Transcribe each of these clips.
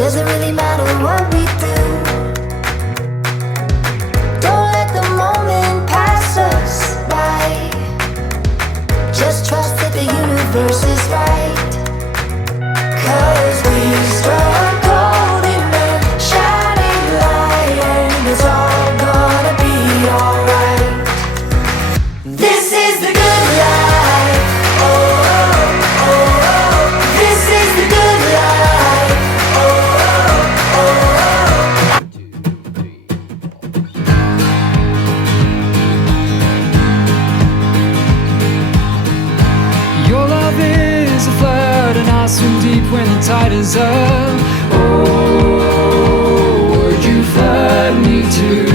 Doesn't really matter what we do. Don't let the moment pass us by. Just trust that the universe is right. 'Cause we struck gold in the shining light, and it's all gonna be alright. This is the good life. Oh, oh, oh, oh. This is the good life. Oh, oh, oh, oh. Your love is a flood, and I swim deep when the tide is up. Oh, would you flood me too?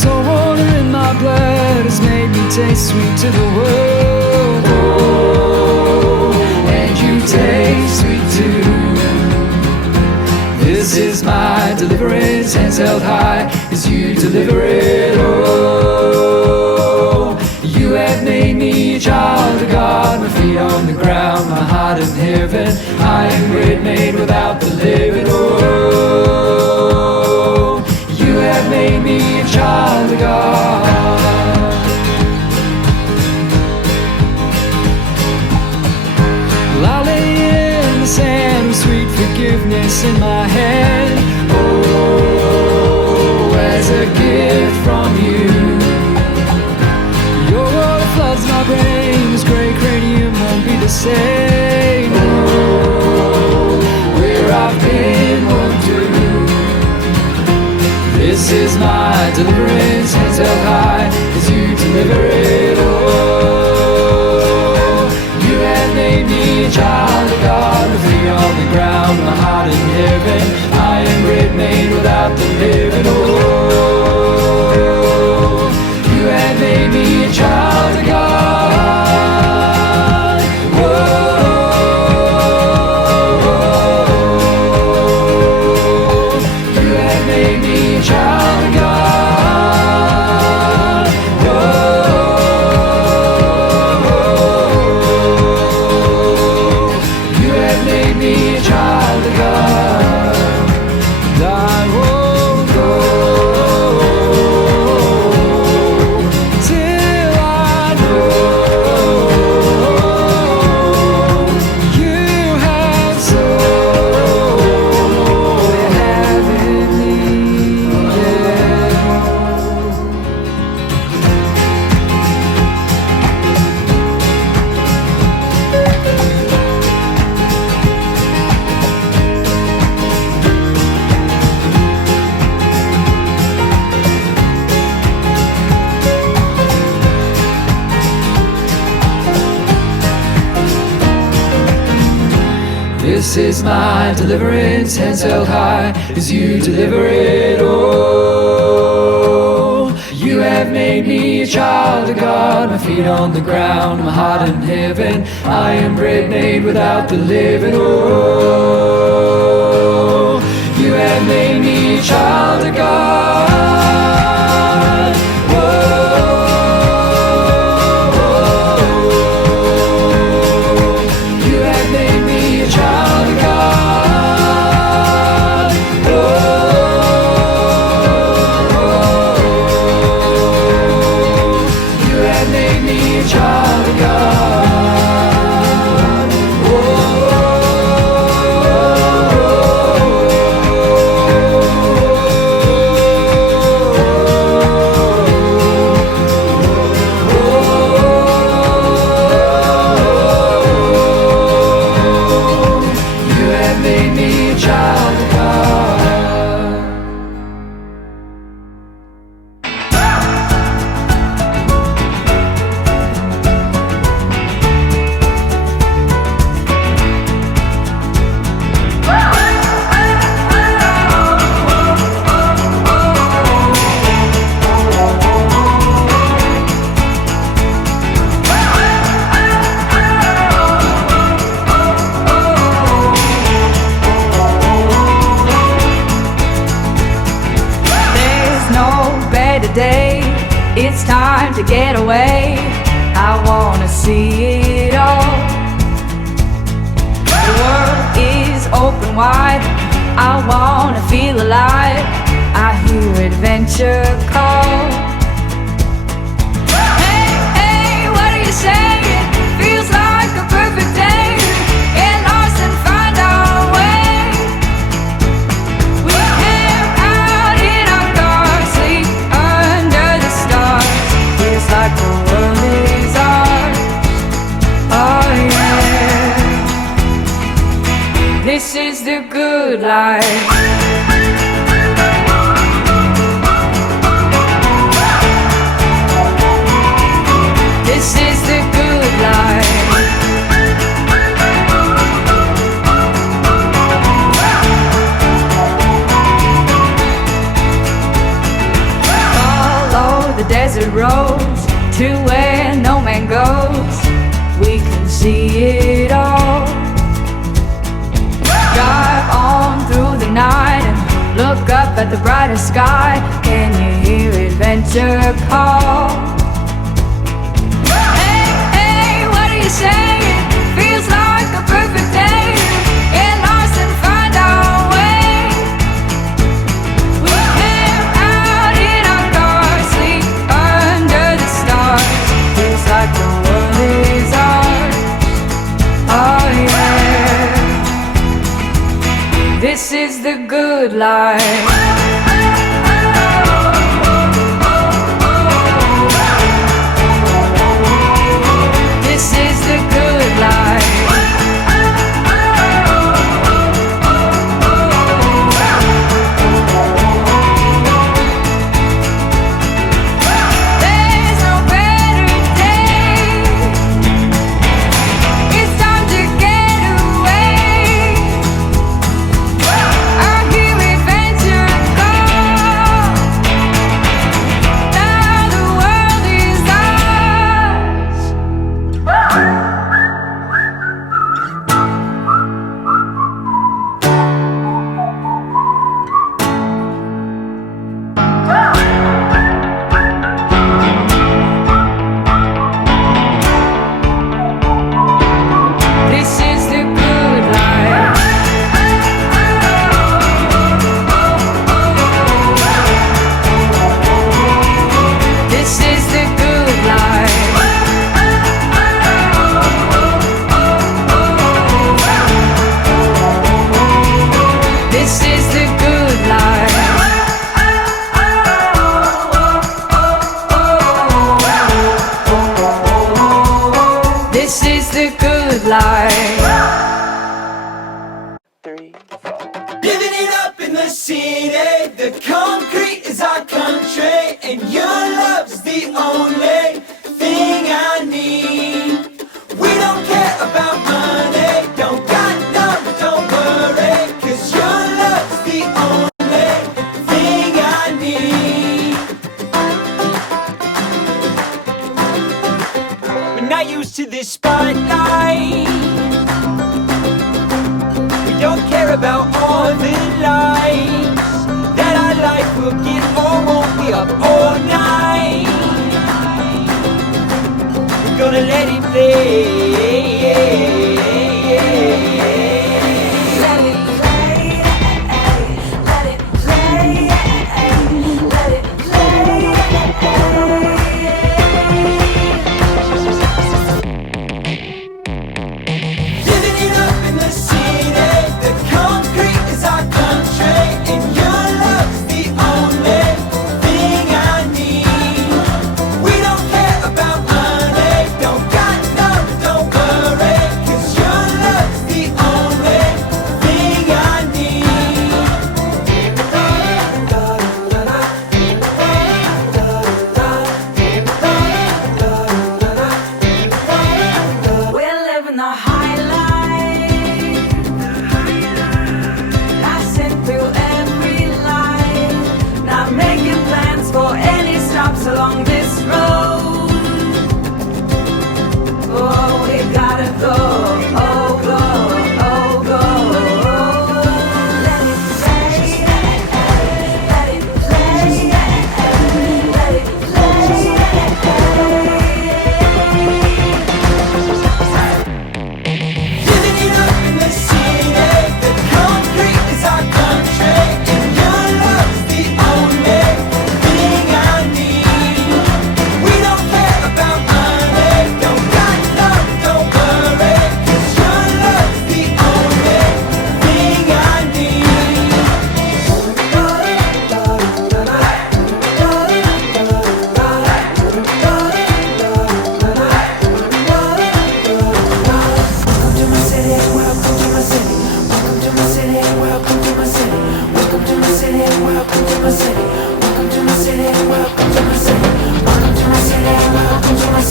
So water in my blood has made me taste sweet to the world. Oh, and you taste sweet too. This is my deliverance, hands held high as you deliver it. Oh, you have made me a child of God, my feet on the ground, my heart in heaven. I am bread made without the living. Oh, you have made me a child of God. Well, I lay in the sand with sweet forgiveness in my hand. Oh, as a gift from you. Your water floods my brain, this gray cranium won't be the same. Oh, where I've been won't do. This is my deliverance, hands held high as you deliver it. Oh, you have made me a child of God, my feet on the ground, my heart in heaven. I am bread made without the living. Oh, you have made me a child of God. Whoa, you have made me a child of God. Whoa, you have made me a child of God. And I won't go till I know you have sold you have in me. This is my deliverance, hands held high as you deliver it. Oh, you have made me a child of God, my feet on the ground, my heart in heaven. I am bread made without the living. Oh, you have made me a child of God. Whoa, you have made me a child of God. Oh, you have made me a child of God. You have made me a child of God. There's no better day, it's time to get away. I wanna see it all. The world is open and wide. I wanna feel alive. I hear adventure call. Hey, hey, what are you saying? Feels like a perfect day. Get lost and find our way. We camp out in our cars, sleep under the stars. Feels like the world is ours. Oh yeah. This is the good life. This is the good life. Follow the desert roads to where no man goes. We can see it all. Drive on through the night and look up at the brighter sky. Can you hear adventure call? Hey, hey, what are you saying? Feels like a perfect day. Get lost and find our way. We camp out in our cars, sleep under the stars. Feels like the world is ours. Oh yeah. This is the good life. This is the good life. There's no better day. It's time to get away. I hear adventure call. Now the world is ours. This is the good life. This is the good life. This is the good life. This is the good life. Living it up in the city, the concrete is our country, and your love's the only thing I need. We don't care about money, don't got none, don't worry, 'cause your love's the only thing I need. We're not used to this spotlight. We don't care about all the lights that our life will get or won't be up all night. We're gonna let it play. Let it play, let it play, let it play. Living it up in the city, the concrete is our country, and your love's the only thing I need. We don't care about money, don't got none, don't city, welcome to my city. Welcome to my city, welcome to my city. Welcome to my city, welcome to my city. Welcome to my city, welcome to my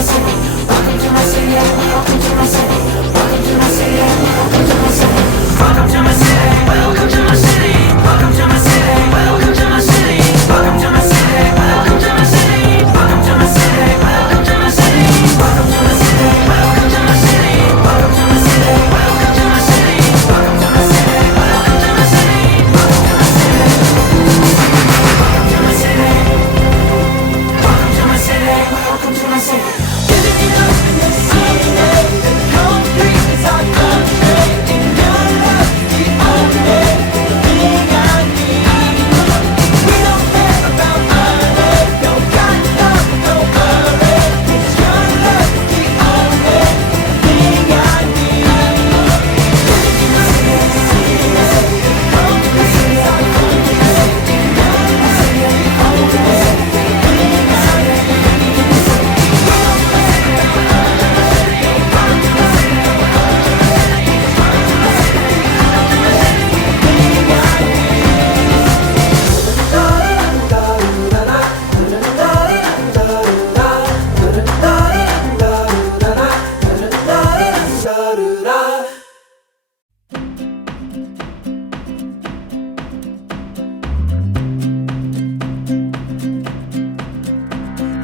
city. Welcome to my city, welcome to my city. Welcome to my city, welcome to my city. Welcome to my city, welcome to my city. Welcome to my city, welcome to my city. Welcome to my city, welcome to my city. Welcome to my city, welcome to my city. Welcome to my city, welcome to my city. Welcome to my city, welcome to my city. Welcome to my city, welcome to my city. Welcome to my city, welcome to my city. Welcome to my city. Welcome to my city. Welcome to my city, welcome to my city. Living it up in the city. The concrete is our country, and your love the only thing I need. We don't care about money, no got love, no worry. 'Cause your love the only thing I need. Living in the city, the concrete is our country, and your love the only thing I need.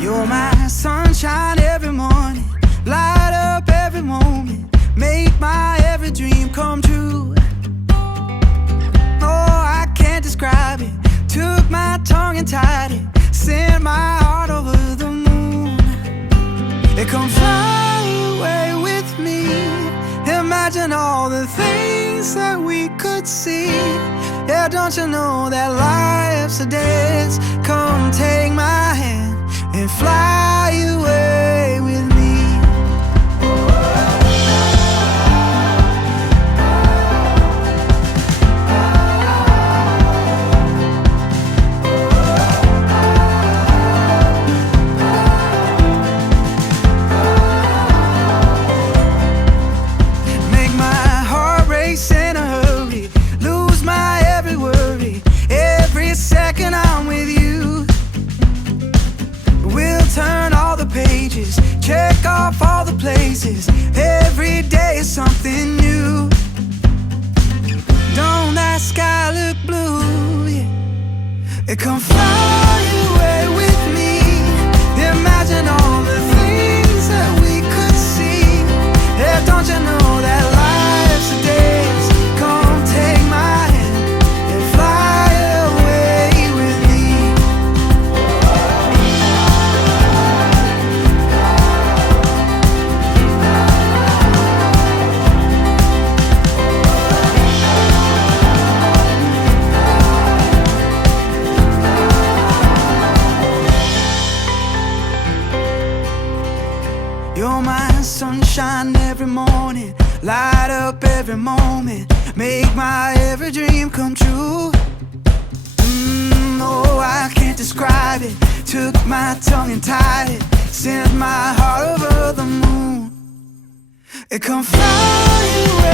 You're my sunshine every morning, light up every moment, make my every dream come true. Oh, I can't describe it. Took my tongue and tied it, sent my heart over the moon. It come fly away with me. Imagine all the things that we could see. Yeah, don't you know that life's a dance? Come take my hand and fly away with me. Make my heart race in a hurry, lose my every worry, every second I'm with you. We'll turn all the pages, check off all the places. Every day is something new. Don't that sky look blue? Yeah. It come fly away with me. Imagine all the things that we could see. Yeah, don't you know that life's a dance? Come take my hand and fly away with me. You're my sunshine every morning, light up every moment, make my every dream come true. Oh, I can't describe it. Took my tongue and tied it, sent my heart over the moon. It come fly away.